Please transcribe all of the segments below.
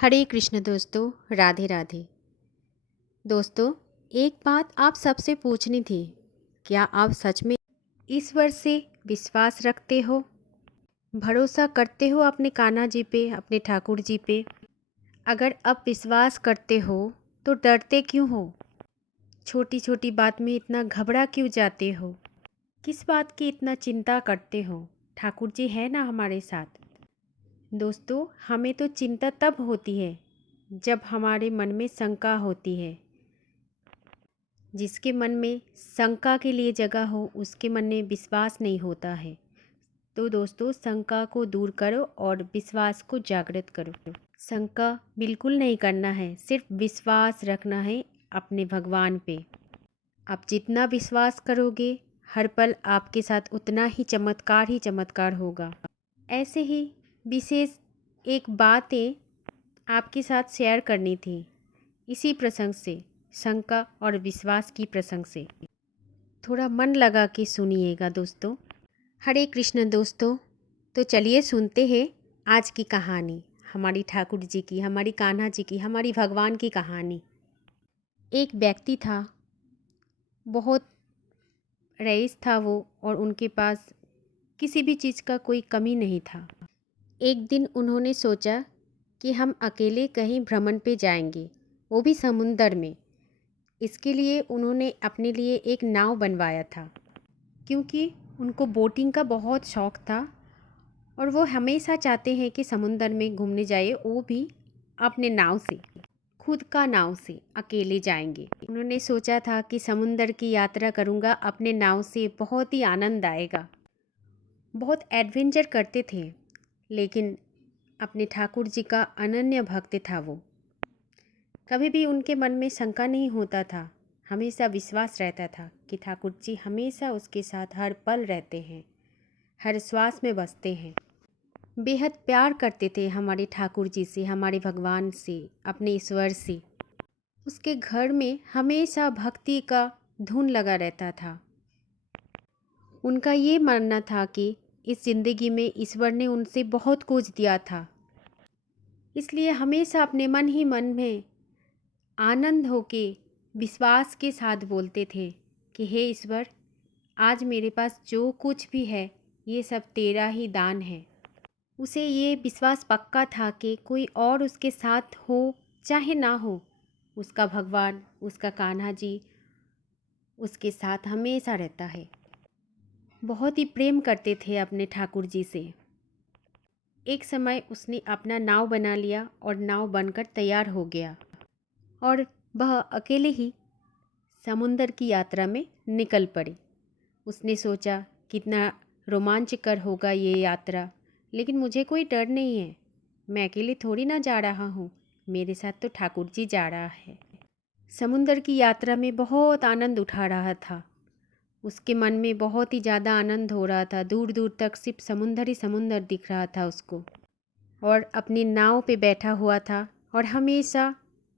हरे कृष्ण दोस्तों, राधे राधे। दोस्तों, एक बात आप सबसे पूछनी थी। क्या आप सच में ईश्वर से विश्वास रखते हो? भरोसा करते हो अपने कान्हा जी पे, अपने ठाकुर जी पे? अगर आप विश्वास करते हो तो डरते क्यों हो? छोटी छोटी बात में इतना घबरा क्यों जाते हो? किस बात की इतना चिंता करते हो? ठाकुर जी है ना हमारे साथ। दोस्तों, हमें तो चिंता तब होती है जब हमारे मन में शंका होती है। जिसके मन में शंका के लिए जगह हो उसके मन में विश्वास नहीं होता है। तो दोस्तों, शंका को दूर करो और विश्वास को जागृत करो। शंका बिल्कुल नहीं करना है, सिर्फ विश्वास रखना है अपने भगवान पे। आप जितना विश्वास करोगे हर पल आपके साथ उतना ही चमत्कार होगा। ऐसे ही विशेष एक बातें आपके साथ शेयर करनी थी इसी प्रसंग से, शंका और विश्वास की प्रसंग से। थोड़ा मन लगा के सुनिएगा दोस्तों। हरे कृष्ण दोस्तों, तो चलिए सुनते हैं आज की कहानी, हमारी ठाकुर जी की, हमारी कान्हा जी की, हमारी भगवान की कहानी। एक व्यक्ति था, बहुत रईस था वो, और उनके पास किसी भी चीज़ का कोई कमी नहीं था। एक दिन उन्होंने सोचा कि हम अकेले कहीं भ्रमण पे जाएंगे, वो भी समुंदर में। इसके लिए उन्होंने अपने लिए एक नाव बनवाया था, क्योंकि उनको बोटिंग का बहुत शौक़ था और वो हमेशा चाहते हैं कि समुंदर में घूमने जाए, वो भी अपने नाव से, खुद का नाव से अकेले जाएंगे। उन्होंने सोचा था कि समुंदर की यात्रा करूँगा अपने नाव से, बहुत ही आनंद आएगा। बहुत एडवेंचर करते थे, लेकिन अपने ठाकुर जी का अनन्य भक्त था वो। कभी भी उनके मन में शंका नहीं होता था, हमेशा विश्वास रहता था कि ठाकुर जी हमेशा उसके साथ हर पल रहते हैं, हर श्वास में बसते हैं। बेहद प्यार करते थे हमारे ठाकुर जी से, हमारे भगवान से, अपने ईश्वर से। उसके घर में हमेशा भक्ति का धुन लगा रहता था। उनका ये मानना था कि इस ज़िंदगी में ईश्वर ने उनसे बहुत कुछ दिया था, इसलिए हमेशा अपने मन ही मन में आनंद होके विश्वास के साथ बोलते थे कि हे ईश्वर, आज मेरे पास जो कुछ भी है ये सब तेरा ही दान है। उसे ये विश्वास पक्का था कि कोई और उसके साथ हो चाहे ना हो, उसका भगवान, उसका कान्हा जी उसके साथ हमेशा रहता है। बहुत ही प्रेम करते थे अपने ठाकुर जी से। एक समय उसने अपना नाव बना लिया और नाव बनकर तैयार हो गया और वह अकेले ही समुंदर की यात्रा में निकल पड़े। उसने सोचा कितना रोमांचकर होगा ये यात्रा, लेकिन मुझे कोई डर नहीं है, मैं अकेले थोड़ी ना जा रहा हूँ, मेरे साथ तो ठाकुर जी जा रहा है। समुंदर की यात्रा में बहुत आनंद उठा रहा था। उसके मन में बहुत ही ज़्यादा आनंद हो रहा था, दूर दूर तक सिर्फ समुंदर ही समुंदर दिख रहा था उसको। और अपनी नाव पे बैठा हुआ था और हमेशा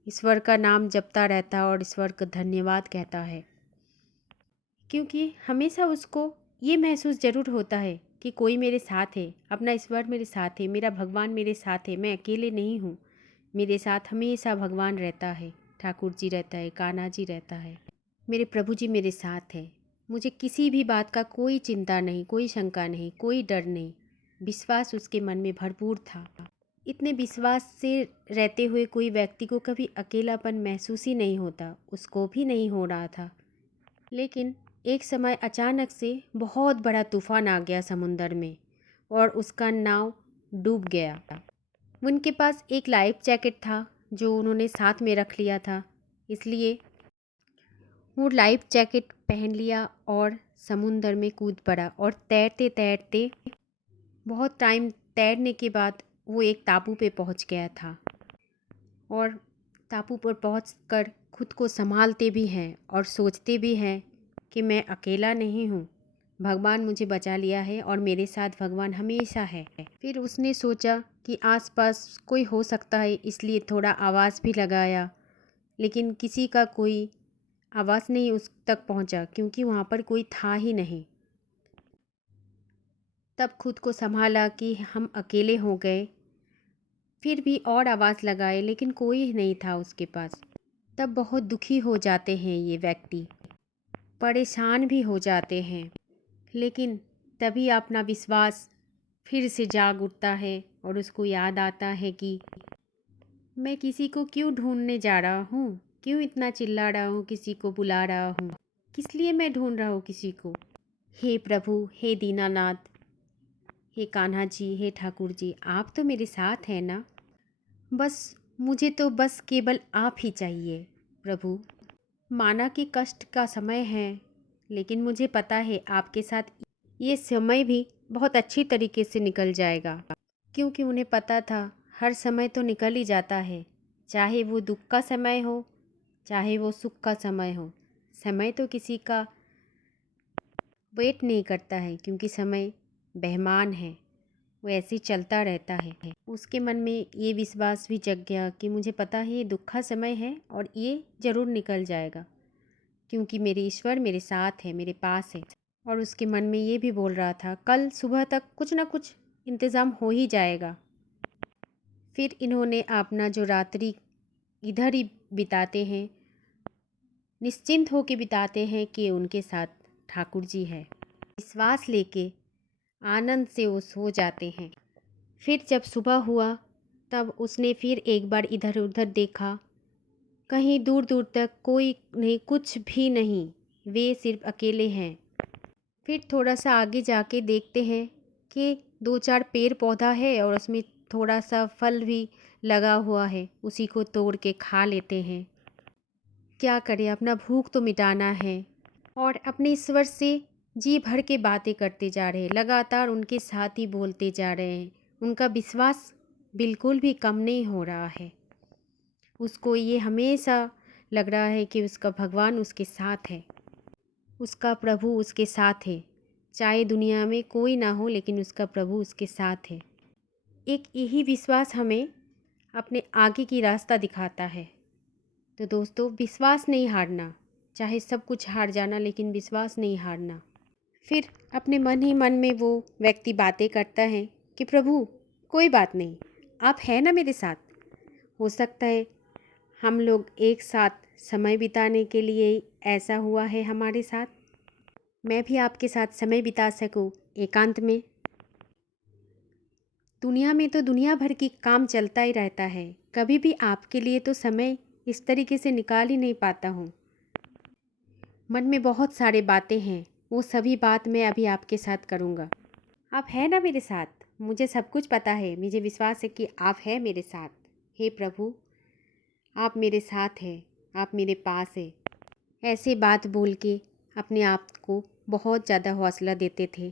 ईश्वर का नाम जपता रहता और ईश्वर का धन्यवाद कहता है, क्योंकि हमेशा उसको ये महसूस ज़रूर होता है कि कोई मेरे साथ है, अपना ईश्वर मेरे साथ है, मेरा भगवान मेरे साथ है, मैं अकेले नहीं हूँ। मेरे साथ हमेशा भगवान रहता है, ठाकुर जी रहता है, कान्हा जी रहता है, मेरे प्रभु जी मेरे साथ है। मुझे किसी भी बात का कोई चिंता नहीं, कोई शंका नहीं, कोई डर नहीं। विश्वास उसके मन में भरपूर था। इतने विश्वास से रहते हुए कोई व्यक्ति को कभी अकेलापन महसूस ही नहीं होता, उसको भी नहीं हो रहा था। लेकिन एक समय अचानक से बहुत बड़ा तूफान आ गया समुंदर में और उसका नाव डूब गया। उनके पास एक लाइफ जैकेट था जो उन्होंने साथ में रख लिया था, इसलिए वो लाइफ जैकेट पहन लिया और समुंदर में कूद पड़ा। और तैरते तैरते बहुत टाइम तैरने के बाद वो एक टापू पे पहुंच गया था। और टापू पर पहुंचकर खुद को संभालते भी हैं और सोचते भी हैं कि मैं अकेला नहीं हूँ, भगवान मुझे बचा लिया है और मेरे साथ भगवान हमेशा है। फिर उसने सोचा कि आसपास कोई हो सकता है, इसलिए थोड़ा आवाज़ भी लगाया, लेकिन किसी का कोई आवाज़ नहीं उस तक पहुंचा, क्योंकि वहाँ पर कोई था ही नहीं। तब खुद को संभाला कि हम अकेले हो गए, फिर भी और आवाज़ लगाए लेकिन कोई नहीं था उसके पास। तब बहुत दुखी हो जाते हैं ये व्यक्ति, परेशान भी हो जाते हैं। लेकिन तभी अपना विश्वास फिर से जाग उठता है और उसको याद आता है कि मैं किसी को क्यों ढूंढने जा रहा हूँ, क्यों इतना चिल्ला रहा हूँ, किसी को बुला रहा हूँ, किस लिए मैं ढूंढ रहा हूँ किसी को। हे प्रभु, हे दीनानाथ, हे कान्हा जी, हे ठाकुर जी, आप तो मेरे साथ हैं ना। बस मुझे तो बस केवल आप ही चाहिए प्रभु। माना कि कष्ट का समय है, लेकिन मुझे पता है आपके साथ ये समय भी बहुत अच्छी तरीके से निकल जाएगा, क्योंकि उन्हें पता था हर समय तो निकल ही जाता है, चाहे वो दुख का समय हो, चाहे वो सुख का समय हो। समय तो किसी का वेट नहीं करता है, क्योंकि समय बेईमान है, वो ऐसे ही चलता रहता है। उसके मन में ये विश्वास भी जग गया कि मुझे पता है ये दुख का समय है और ये ज़रूर निकल जाएगा, क्योंकि मेरे ईश्वर मेरे साथ है, मेरे पास है। और उसके मन में ये भी बोल रहा था कल सुबह तक कुछ ना कुछ इंतज़ाम हो ही जाएगा। फिर इन्होंने अपना जो रात्रि इधर ही बिताते हैं, निश्चिंत होकर बिताते हैं कि उनके साथ ठाकुर जी है। विश्वास लेके आनंद से वो सो जाते हैं। फिर जब सुबह हुआ तब उसने फिर एक बार इधर उधर देखा, कहीं दूर दूर तक कोई नहीं, कुछ भी नहीं, वे सिर्फ अकेले हैं। फिर थोड़ा सा आगे जाके देखते हैं कि दो चार पेड़ पौधा है और उसमें थोड़ा सा फल भी लगा हुआ है, उसी को तोड़ के खा लेते हैं। क्या करें, अपना भूख तो मिटाना है। और अपने ईश्वर से जी भर के बातें करते जा रहे हैं, लगातार उनके साथ ही बोलते जा रहे हैं। उनका विश्वास बिल्कुल भी कम नहीं हो रहा है। उसको ये हमेशा लग रहा है कि उसका भगवान उसके साथ है, उसका प्रभु उसके साथ है। चाहे दुनिया में कोई ना हो, लेकिन उसका प्रभु उसके साथ है। एक यही विश्वास हमें अपने आगे की रास्ता दिखाता है। तो दोस्तों, विश्वास नहीं हारना, चाहे सब कुछ हार जाना, लेकिन विश्वास नहीं हारना। फिर अपने मन ही मन में वो व्यक्ति बातें करता है कि प्रभु कोई बात नहीं, आप हैं ना मेरे साथ। हो सकता है हम लोग एक साथ समय बिताने के लिए ऐसा हुआ है हमारे साथ, मैं भी आपके साथ समय बिता सकूं एकांत में। दुनिया में तो दुनिया भर की काम चलता ही रहता है, कभी भी आपके लिए तो समय इस तरीके से निकाल ही नहीं पाता हूँ। मन में बहुत सारे बातें हैं, वो सभी बात मैं अभी आपके साथ करूँगा। आप हैं ना मेरे साथ, मुझे सब कुछ पता है, मुझे विश्वास है कि आप हैं मेरे साथ। हे प्रभु, आप मेरे साथ हैं, आप मेरे पास हैं। ऐसे बात बोल के अपने आप को बहुत ज़्यादा हौसला देते थे।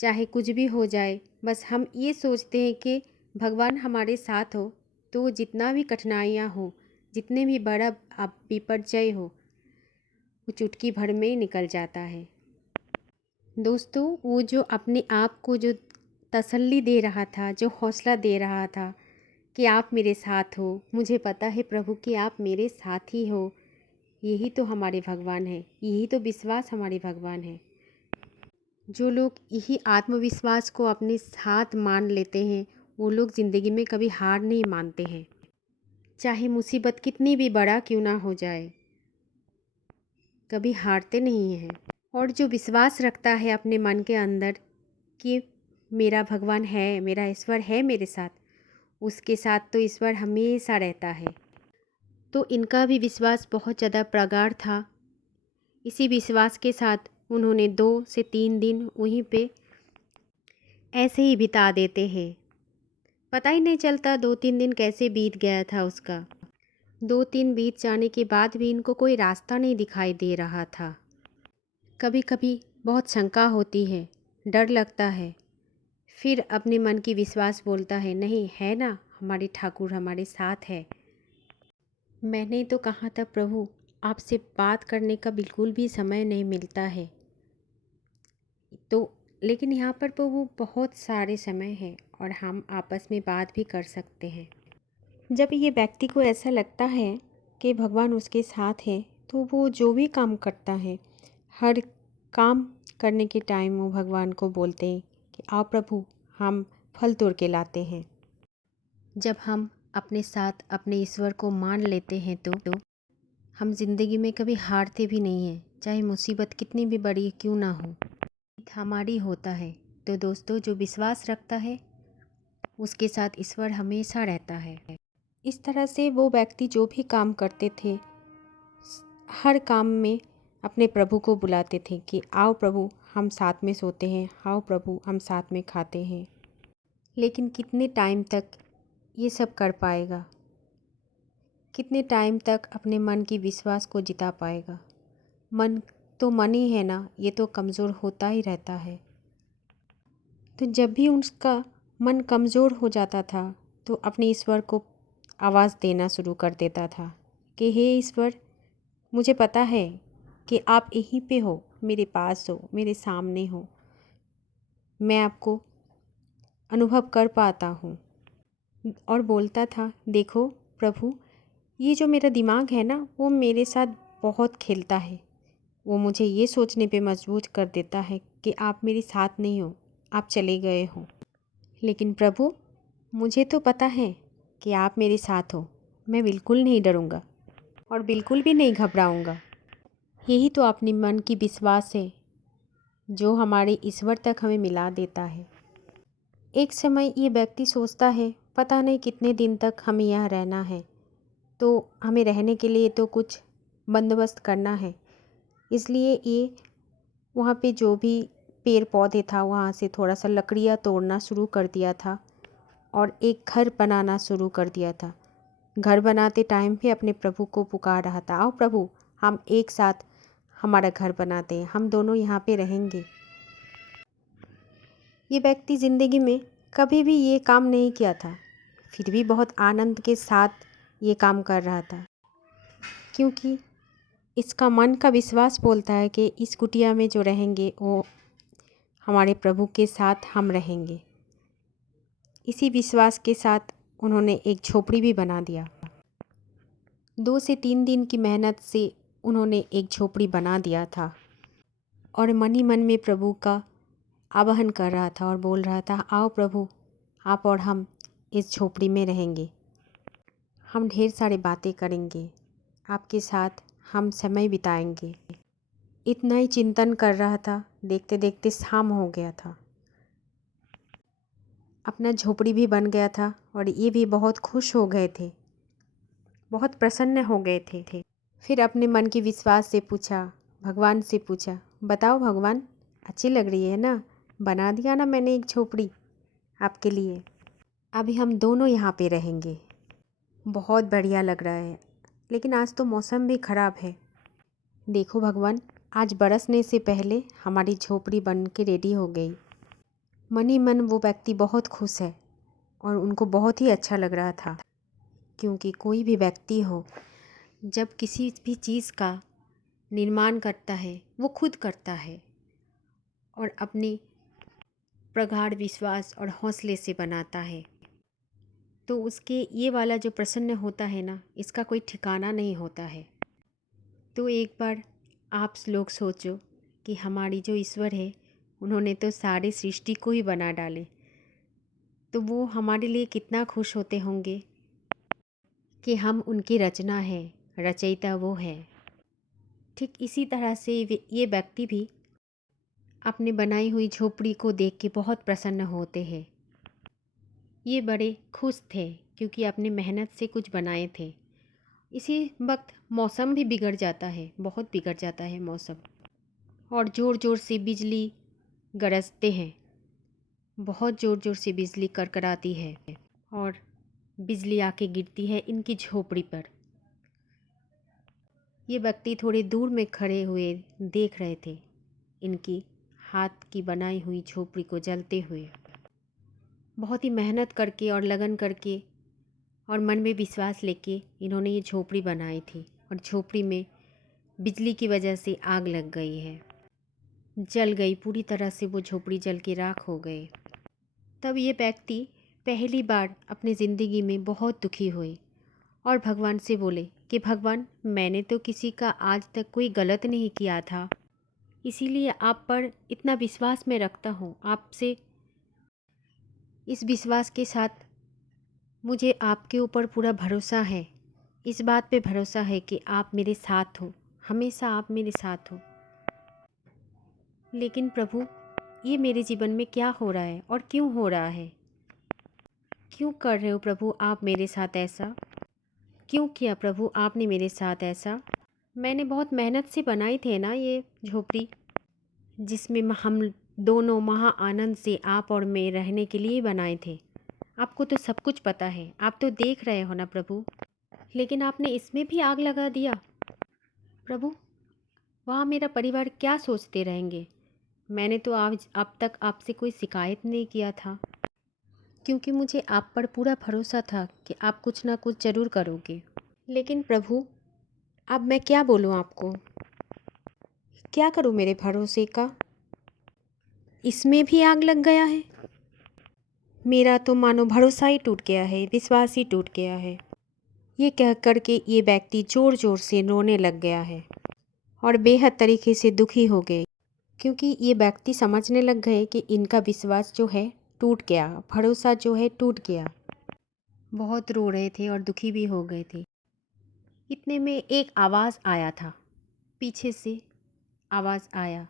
चाहे कुछ भी हो जाए, बस हम ये सोचते हैं कि भगवान हमारे साथ हो, तो जितना भी कठिनाइयाँ हो, जितने भी बड़ा आप विपर्यय हो, वो चुटकी भर में निकल जाता है। दोस्तों, वो जो अपने आप को जो तसल्ली दे रहा था, जो हौसला दे रहा था कि आप मेरे साथ हो, मुझे पता है प्रभु कि आप मेरे साथ ही हो, यही तो हमारे भगवान है, यही तो विश्वास हमारे भगवान है। जो लोग यही आत्मविश्वास को अपने साथ मान लेते हैं, वो लोग ज़िंदगी में कभी हार नहीं मानते हैं, चाहे मुसीबत कितनी भी बड़ा क्यों ना हो जाए, कभी हारते नहीं हैं। और जो विश्वास रखता है अपने मन के अंदर कि मेरा भगवान है, मेरा ईश्वर है मेरे साथ, उसके साथ तो ईश्वर हमेशा रहता है। तो इनका भी विश्वास बहुत ज़्यादा प्रगाढ़ था। इसी विश्वास के साथ उन्होंने 2 से 3 दिन वहीं पे ऐसे ही बिता देते हैं। पता ही नहीं चलता 2-3 दिन कैसे बीत गया था उसका। 2-3 बीत जाने के बाद भी इनको कोई रास्ता नहीं दिखाई दे रहा था। कभी कभी बहुत शंका होती है, डर लगता है। फिर अपने मन की विश्वास बोलता है, नहीं है ना, हमारे ठाकुर हमारे साथ है। मैंने तो कहा था प्रभु, आपसे बात करने का बिल्कुल भी समय नहीं मिलता है, तो लेकिन यहाँ पर तो वो बहुत सारे समय है और हम आपस में बात भी कर सकते हैं। जब ये व्यक्ति को ऐसा लगता है कि भगवान उसके साथ है, तो वो जो भी काम करता है, हर काम करने के टाइम वो भगवान को बोलते हैं कि आओ प्रभु, हम फल तोड़ के लाते हैं। जब हम अपने साथ अपने ईश्वर को मान लेते हैं तो हम जिंदगी में कभी हारते भी नहीं हैं, चाहे मुसीबत कितनी भी बड़ी क्यों ना हो। हमारी होता है। तो दोस्तों, जो विश्वास रखता है उसके साथ ईश्वर हमेशा रहता है। इस तरह से वो व्यक्ति जो भी काम करते थे, हर काम में अपने प्रभु को बुलाते थे कि आओ प्रभु, हम साथ में सोते हैं, आओ प्रभु, हम साथ में खाते हैं। लेकिन कितने टाइम तक ये सब कर पाएगा? कितने टाइम तक अपने मन की विश्वास को जिता पाएगा? मन तो मन ही है ना, ये तो कमज़ोर होता ही रहता है। तो जब भी उसका मन कमज़ोर हो जाता था तो अपने ईश्वर को आवाज़ देना शुरू कर देता था कि हे ईश्वर, मुझे पता है कि आप यहीं पे हो, मेरे पास हो, मेरे सामने हो, मैं आपको अनुभव कर पाता हूँ। और बोलता था, देखो प्रभु, ये जो मेरा दिमाग है ना, वो मेरे साथ बहुत खेलता है। वो मुझे ये सोचने पे मजबूर कर देता है कि आप मेरे साथ नहीं हो, आप चले गए हो। लेकिन प्रभु, मुझे तो पता है कि आप मेरे साथ हो, मैं बिल्कुल नहीं डरूँगा और बिल्कुल भी नहीं घबराऊँगा। यही तो अपने मन की विश्वास है जो हमारे ईश्वर तक हमें मिला देता है। एक समय ये व्यक्ति सोचता है, पता नहीं कितने दिन तक हमें यहाँ रहना है, तो हमें रहने के लिए तो कुछ बंदोबस्त करना है। इसलिए ये वहाँ पे जो भी पेड़ पौधे था वहाँ से थोड़ा सा लकड़ियाँ तोड़ना शुरू कर दिया था और एक घर बनाना शुरू कर दिया था। घर बनाते टाइम भी अपने प्रभु को पुकार रहा था, आओ प्रभु, हम एक साथ हमारा घर बनाते हैं, हम दोनों यहाँ पे रहेंगे। ये व्यक्ति ज़िंदगी में कभी भी ये काम नहीं किया था, फिर भी बहुत आनंद के साथ ये काम कर रहा था, क्योंकि इसका मन का विश्वास बोलता है कि इस कुटिया में जो रहेंगे वो हमारे प्रभु के साथ हम रहेंगे। इसी विश्वास के साथ उन्होंने एक झोपड़ी भी बना दिया। 2 से 3 दिन की मेहनत से उन्होंने एक झोपड़ी बना दिया था और मन ही मन में प्रभु का आवाहन कर रहा था और बोल रहा था, आओ प्रभु, आप और हम इस झोपड़ी में रहेंगे, हम ढेर सारी बातें करेंगे, आपके साथ हम समय बिताएंगे। इतना ही चिंतन कर रहा था, देखते देखते शाम हो गया था। अपना झोपड़ी भी बन गया था और ये भी बहुत खुश हो गए थे, बहुत प्रसन्न हो गए थे। फिर अपने मन की विश्वास से पूछा, भगवान से पूछा, बताओ भगवान, अच्छी लग रही है ना, बना दिया ना मैंने एक झोपड़ी आपके लिए, अभी हम दोनों यहाँ पे रहेंगे। बहुत बढ़िया लग रहा है, लेकिन आज तो मौसम भी ख़राब है। देखो भगवान, आज बरसने से पहले हमारी झोपड़ी बन के रेडी हो गई। मन ही मन वो व्यक्ति बहुत खुश है और उनको बहुत ही अच्छा लग रहा था, क्योंकि कोई भी व्यक्ति हो, जब किसी भी चीज़ का निर्माण करता है वो खुद करता है और अपने प्रगाढ़ विश्वास और हौसले से बनाता है, तो उसके ये वाला जो प्रसन्न होता है ना, इसका कोई ठिकाना नहीं होता है। तो एक बार आप लोग सोचो कि हमारी जो ईश्वर है, उन्होंने तो सारे सृष्टि को ही बना डाले, तो वो हमारे लिए कितना खुश होते होंगे कि हम उनकी रचना है, रचयिता वो है। ठीक इसी तरह से ये व्यक्ति भी अपने बनाई हुई झोपड़ी को देख के बहुत प्रसन्न होते हैं। ये बड़े खुश थे क्योंकि अपने मेहनत से कुछ बनाए थे। इसी वक्त मौसम भी बिगड़ जाता है, बहुत बिगड़ जाता है मौसम, और ज़ोर ज़ोर से बिजली गरजते हैं, बहुत ज़ोर ज़ोर से बिजली कड़कड़ाती है और बिजली आके गिरती है इनकी झोपड़ी पर। ये व्यक्ति थोड़े दूर में खड़े हुए देख रहे थे इनकी हाथ की बनाई हुई झोपड़ी को जलते हुए। बहुत ही मेहनत करके और लगन करके और मन में विश्वास लेके इन्होंने ये झोपड़ी बनाई थी, और झोपड़ी में बिजली की वजह से आग लग गई है, जल गई पूरी तरह से, वो झोपड़ी जल के राख हो गए। तब ये व्यक्ति पहली बार अपनी ज़िंदगी में बहुत दुखी हुए और भगवान से बोले कि भगवान, मैंने तो किसी का आज तक कोई गलत नहीं किया था, इसीलिए आप पर इतना विश्वास मैं रखता हूँ। आपसे इस विश्वास के साथ मुझे आपके ऊपर पूरा भरोसा है। इस बात पे भरोसा है कि आप मेरे साथ हो, हमेशा आप मेरे साथ हो। लेकिन प्रभु, ये मेरे जीवन में क्या हो रहा है और क्यों हो रहा है? क्यों कर रहे हो प्रभु आप मेरे साथ ऐसा? क्यों किया प्रभु आपने मेरे साथ ऐसा? मैंने बहुत मेहनत से बनाई थे ना ये झोपड़ी, जिसमें हम दोनों महा आनंद से आप और मैं रहने के लिए बनाए थे। आपको तो सब कुछ पता है, आप तो देख रहे हो ना प्रभु। लेकिन आपने इसमें भी आग लगा दिया। प्रभु, वहाँ मेरा परिवार क्या सोचते रहेंगे? मैंने तो आज अब तक आपसे कोई शिकायत नहीं किया था, क्योंकि मुझे आप पर पूरा भरोसा था कि आप कुछ ना कुछ ज़रूर करोगे। लेकिन प्रभु, अब मैं क्या बोलूँ आपको? क्या करूँ मेरे भरोसे का? इसमें भी आग लग गया है। मेरा तो मानो भरोसा ही टूट गया है, विश्वास ही टूट गया है। ये कह कर के ये व्यक्ति ज़ोर ज़ोर से रोने लग गया है और बेहद तरीके से दुखी हो गए, क्योंकि ये व्यक्ति समझने लग गए कि इनका विश्वास जो है टूट गया, भरोसा जो है टूट गया। बहुत रो रहे थे और दुखी भी हो गए थे। इतने में एक आवाज़ आया था, पीछे से आवाज़ आया।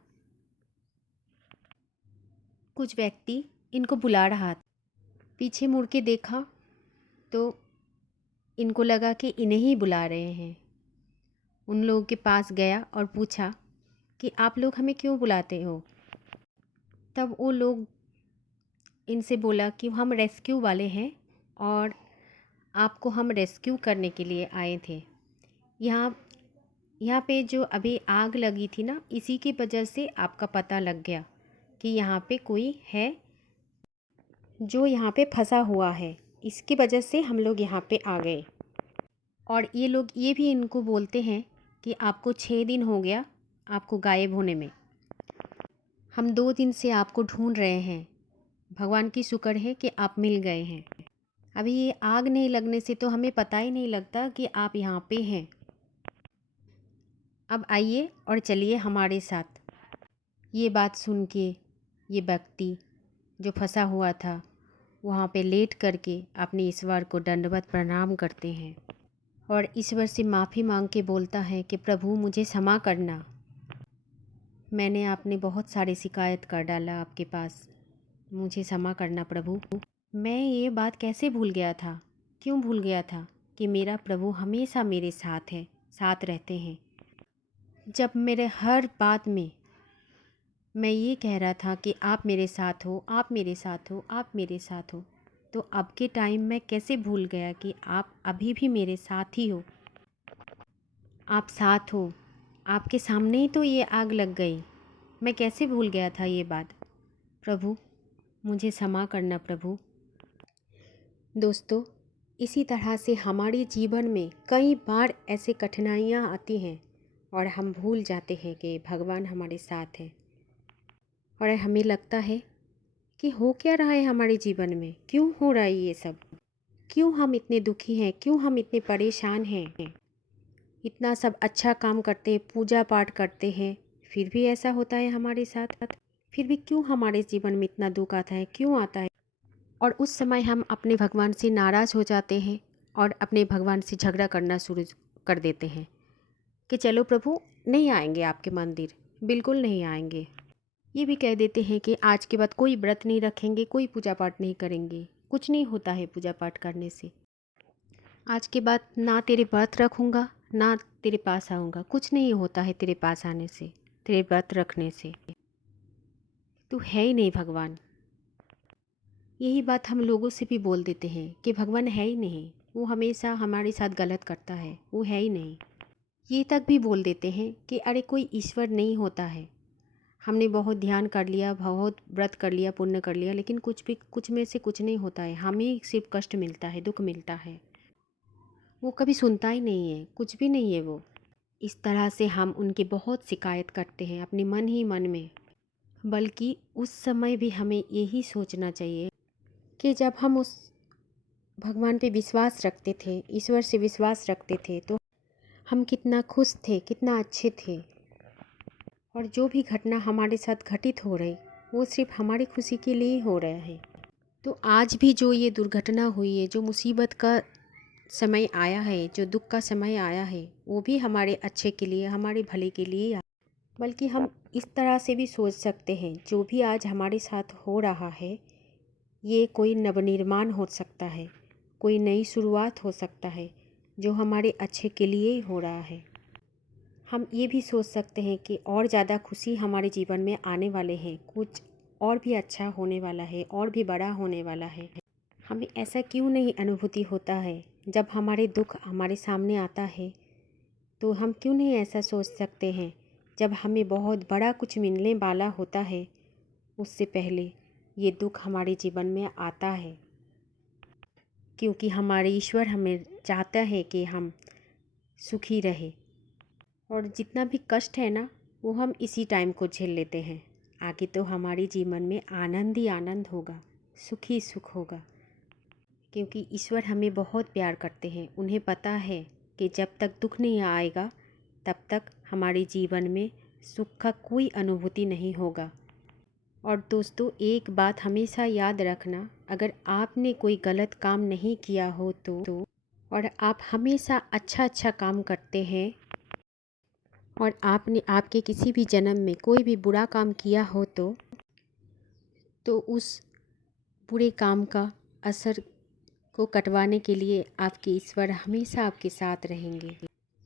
कुछ व्यक्ति इनको बुला रहा था। पीछे मुड़ के देखा तो इनको लगा कि इन्हें ही बुला रहे हैं। उन लोगों के पास गया और पूछा कि आप लोग हमें क्यों बुलाते हो? तब वो लोग इनसे बोला कि हम रेस्क्यू वाले हैं और आपको हम रेस्क्यू करने के लिए आए थे। यहाँ यहाँ पे जो अभी आग लगी थी ना, इसी की वजह से आपका पता लग गया कि यहाँ पे कोई है जो यहाँ पे फंसा हुआ है। इसकी वजह से हम लोग यहाँ पे आ गए। और ये लोग ये भी इनको बोलते हैं कि आपको 6 दिन हो गया आपको गायब होने में। हम 2 दिन से आपको ढूंढ रहे हैं। भगवान की शुक्र है कि आप मिल गए हैं। अभी ये आग नहीं लगने से तो हमें पता ही नहीं लगता कि आप यहाँ पे हैं। अब आइए और चलिए हमारे साथ। ये बात सुन के ये व्यक्ति जो फंसा हुआ था वहाँ पे लेट करके अपने ईश्वर को दंडवत प्रणाम करते हैं और ईश्वर से माफ़ी मांग के बोलता है कि प्रभु मुझे क्षमा करना। मैंने आपने बहुत सारे शिकायत कर डाला आपके पास, मुझे क्षमा करना प्रभु। मैं ये बात कैसे भूल गया था? क्यों भूल गया था कि मेरा प्रभु हमेशा मेरे साथ है, साथ रहते हैं। जब मेरे हर बात में मैं ये कह रहा था कि आप मेरे साथ हो, आप मेरे साथ हो, आप मेरे साथ हो, तो अब के टाइम में कैसे भूल गया कि आप अभी भी मेरे साथ ही हो। आप साथ हो, आपके सामने ही तो ये आग लग गई। मैं कैसे भूल गया था ये बात? प्रभु मुझे क्षमा करना प्रभु। दोस्तों, इसी तरह से हमारे जीवन में कई बार ऐसे कठिनाइयाँ आती हैं और हम भूल जाते हैं कि भगवान हमारे साथ हैं। और हमें लगता है कि हो क्या रहा है हमारे जीवन में, क्यों हो रहा है ये सब, क्यों हम इतने दुखी हैं, क्यों हम इतने परेशान हैं। इतना सब अच्छा काम करते हैं, पूजा पाठ करते हैं, फिर भी ऐसा होता है हमारे साथ। फिर भी क्यों हमारे जीवन में इतना दुख आता है, क्यों आता है? और उस समय हम अपने भगवान से नाराज़ हो जाते हैं और अपने भगवान से झगड़ा करना शुरू कर देते हैं कि चलो प्रभु नहीं आएंगे आपके मंदिर, बिल्कुल नहीं आएंगे। ये भी कह देते हैं कि आज के बाद कोई व्रत नहीं रखेंगे, कोई पूजा पाठ नहीं करेंगे, कुछ नहीं होता है पूजा पाठ करने से। आज के बाद ना तेरे व्रत रखूँगा ना तेरे पास आऊँगा, कुछ नहीं होता है तेरे पास आने से, तेरे व्रत रखने से। तू है ही नहीं भगवान। यही बात हम लोगों से भी बोल देते हैं कि भगवान है ही नहीं, वो हमेशा हमारे साथ गलत करता है, वो है ही नहीं। ये तक भी बोल देते हैं कि अरे कोई ईश्वर नहीं होता है, हमने बहुत ध्यान कर लिया, बहुत व्रत कर लिया, पुण्य कर लिया, लेकिन कुछ में से कुछ नहीं होता है, हमें सिर्फ कष्ट मिलता है, दुख मिलता है। वो कभी सुनता ही नहीं है, कुछ भी नहीं है वो। इस तरह से हम उनकी बहुत शिकायत करते हैं अपने मन ही मन में। बल्कि उस समय भी हमें यही सोचना चाहिए कि जब हम उस भगवान पे विश्वास रखते थे, ईश्वर से विश्वास रखते थे, तो हम कितना खुश थे, कितना अच्छे थे। और जो भी घटना हमारे साथ घटित हो रही वो सिर्फ हमारी खुशी के लिए ही हो रहा है। तो आज भी जो ये दुर्घटना हुई है, जो मुसीबत का समय आया है, जो दुख का समय आया है, वो भी हमारे अच्छे के लिए, हमारे भले के लिए बल्कि हम इस तरह से भी सोच सकते हैं, जो भी आज हमारे साथ हो रहा है ये कोई नवनिर्माण हो सकता है, कोई नई शुरुआत हो सकता है, जो हमारे अच्छे के लिए ही हो रहा है। हम ये भी सोच सकते हैं कि और ज़्यादा खुशी हमारे जीवन में आने वाले हैं, कुछ और भी अच्छा होने वाला है, और भी बड़ा होने वाला है। हमें ऐसा क्यों नहीं अनुभूति होता है, जब हमारे दुख हमारे सामने आता है तो हम क्यों नहीं ऐसा सोच सकते हैं, जब हमें बहुत बड़ा कुछ मिलने वाला होता है उससे पहले ये दुख हमारे जीवन में आता है, क्योंकि हमारे ईश्वर हमें चाहता है कि हम सुखी रहे। और जितना भी कष्ट है ना, वो हम इसी टाइम को झेल लेते हैं। आगे तो हमारे जीवन में आनंद ही आनंद होगा, सुख ही सुख होगा, क्योंकि ईश्वर हमें बहुत प्यार करते हैं। उन्हें पता है कि जब तक दुख नहीं आएगा तब तक हमारे जीवन में सुख का कोई अनुभूति नहीं होगा। और दोस्तों, एक बात हमेशा याद रखना, अगर आपने कोई गलत काम नहीं किया हो तो और आप हमेशा अच्छा काम करते हैं और आपने आपके किसी भी जन्म में कोई भी बुरा काम किया हो तो उस बुरे काम का असर को कटवाने के लिए आपके ईश्वर हमेशा आपके साथ रहेंगे।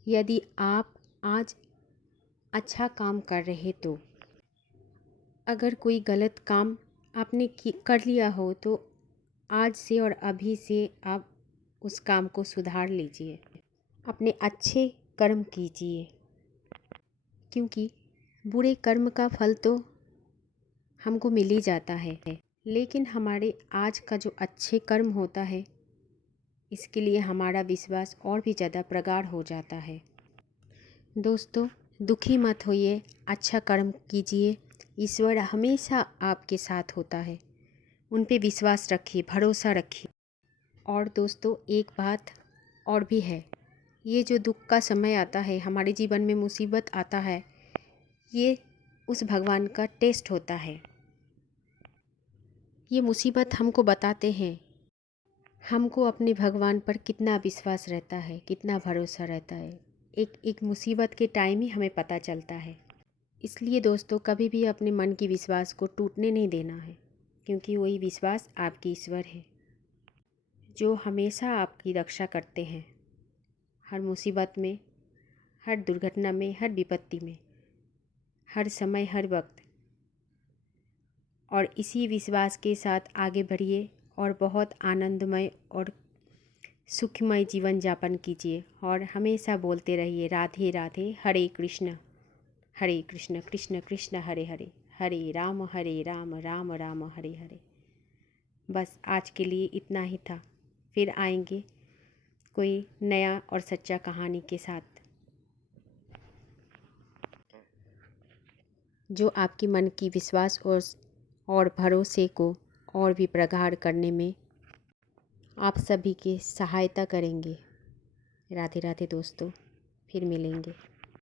यदि आप आज अच्छा काम कर रहे तो अगर कोई गलत काम आपने कर लिया हो तो आज से और अभी से आप उस काम को सुधार लीजिए, अपने अच्छे कर्म कीजिए, क्योंकि बुरे कर्म का फल तो हमको मिल ही जाता है, लेकिन हमारे आज का जो अच्छे कर्म होता है इसके लिए हमारा विश्वास और भी ज़्यादा प्रगाढ़ हो जाता है। दोस्तों, दुखी मत होइए, अच्छा कर्म कीजिए, ईश्वर हमेशा आपके साथ होता है। उन पे विश्वास रखिए, भरोसा रखिए। और दोस्तों, एक बात और भी है, ये जो दुख का समय आता है, हमारे जीवन में मुसीबत आता है, ये उस भगवान का टेस्ट होता है। ये मुसीबत हमको बताते हैं हमको अपने भगवान पर कितना विश्वास रहता है, कितना भरोसा रहता है। एक मुसीबत के टाइम ही हमें पता चलता है। इसलिए दोस्तों, कभी भी अपने मन की विश्वास को टूटने नहीं देना है, क्योंकि वही विश्वास आपकी ईश्वर है जो हमेशा आपकी रक्षा करते हैं, हर मुसीबत में, हर दुर्घटना में, हर विपत्ति में, हर समय, हर वक्त। और इसी विश्वास के साथ आगे बढ़िए और बहुत आनंदमय और सुखमय जीवन यापन कीजिए और हमेशा बोलते रहिए राधे राधे, हरे कृष्ण कृष्ण कृष्ण हरे हरे, हरे राम राम राम हरे हरे। बस आज के लिए इतना ही था। फिर आएंगे कोई नया और सच्चा कहानी के साथ, जो आपकी मन की विश्वास और भरोसे को और भी प्रगाढ़ करने में आप सभी की सहायता करेंगे। राधे राधे दोस्तों, फिर मिलेंगे।